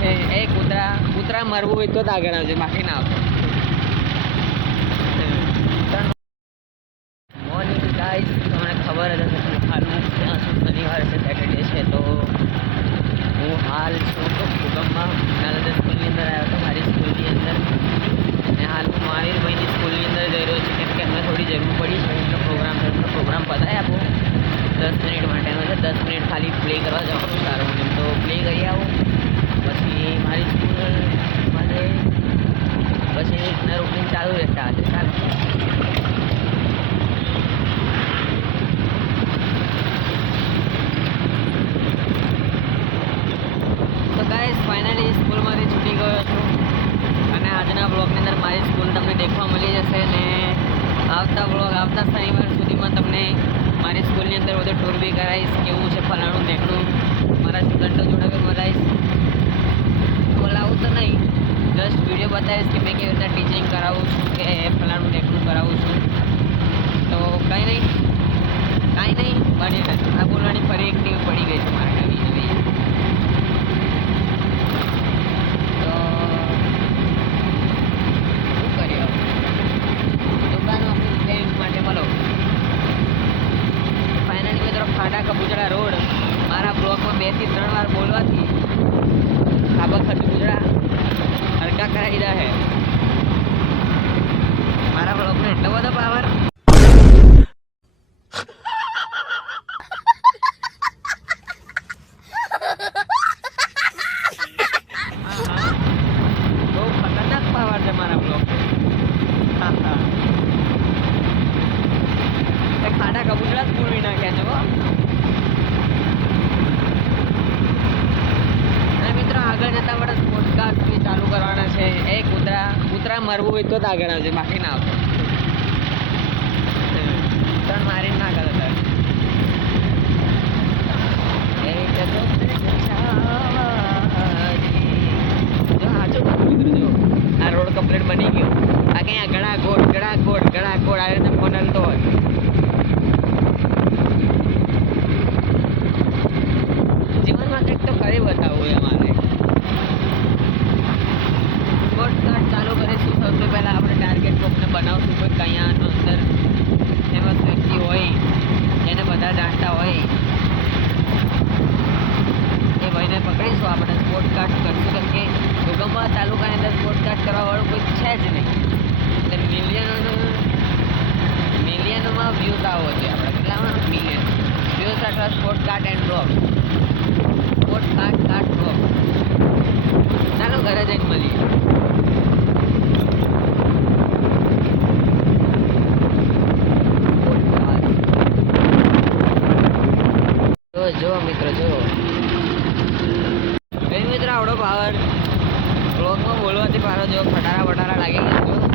છે એ કૂતરા મરવું હોય તો જ આગળ આવજે, બાકી ના આવતો. મોર્નિંગ ગાઈસ, તમને ખબર જ હશે કે હાલનું શનિવાર છે, સેટરડે છે, તો હું હાલ છું તો ભૂકંપમાં નાલંદા સ્કૂલની અંદર આવ્યો હતો, મારી સ્કૂલની અંદર. અને હાલ હું મારી ભાઈની સ્કૂલની અંદર જઈ રહ્યો છું, કેમ કે એમને થોડી જરૂર પડી છે. એટલો પ્રોગ્રામ પતાવી આપો, 10 મિનિટ માટેનો છે. 10 મિનિટ ખાલી પ્લે કરવા જવાનું સારું, એમ તો પ્લે કરી આવું, પછી મારી સ્કૂલમાં પછી રીતના રૂટીન ચાલુ રહેશે આજે. ચાલો તો ગાઈસ, ફાઇનલી સ્કૂલમાંથી છૂટી ગયો છું, અને આજના બ્લોગની અંદર મારી સ્કૂલ તમને દેખવા મળી જશે. ને આવતા શનિવાર સુધીમાં તમને મારી સ્કૂલની અંદર બધું ટૂર બી કરાવીશ, કેવું છે ફલાણું ઢેકણું, મારા સ્ટુડન્ટો જોડે બી બોલાવીશ. બોલાવું તો નહીં, જસ્ટ વિડીયો બતાવીશ કે મેં કેવી રીતના ટીચિંગ કરાવું છું, કે ફલાણું ઢેકણું કરાવું છું. તો કાંઈ નહીં બની રહે. આ બોલવાની ફરી એક ટીમ પડી ગઈ છે મારે નવી. ખાડા કબૂતરા રોડ મારા બ્લોકમાં 2 થી 3 વાર બોલવાથી ખાબા ખજૂરા હરકા કરાવી દીધા છે. મારા બ્લોકનો એટલો બધો પાવર. બહુ ખતરનાક પાવર છે મારા બ્લોક. ખાડા કબૂતરા જ પૂરી નાખ્યા છે. મિત્રો, આગળ જતા વડે પોડકાસ્ટ બી ચાલુ કરવાના છે. એ કૂતરા મરવું હોય તો જ આગળ આવજે, બાકી ના આવતો. ત્રણ મારી ના કરો સર. જો સાચું મિત્રો, જો આ રોડ કમ્પ્લીટ બની ગયો. આ કઈ આ ગળાકોડ આવી રીતે ફોન હલતો હોય. જીવનમાં કંઈક તો કરી બતાવવું એ મારે. પોડકાસ્ટ ચાલુ કરીશું. સૌથી પહેલાં આપણે ટાર્ગેટ ગ્રુપને બનાવશું. કોઈ કયાનો અંદર ફેમસ વ્યક્તિ હોય, જેને બધા જાણતા હોય, એ ભાઈને પકડીશું. આપણે પોડકાસ્ટ કરશું, કેમ કે ભૂકંપા તાલુકાની અંદર પોડકાસ્ટ કરવાવાળું કોઈ છે જ નહીં. એટલે મિલિયનોમાં વ્યૂઝ આવો છે. આપણે કેટલામાં મિલિયન વ્યૂઝ અથવા podcast and blog. Podcast blog. ચાલો ઘરે જઈને મળીએ. જો મિત્રો, મિત્રો આવડો પાવર બ્લોગમાં બોલવાથી પારો જો ખટારા વટારા લાગી ગયા.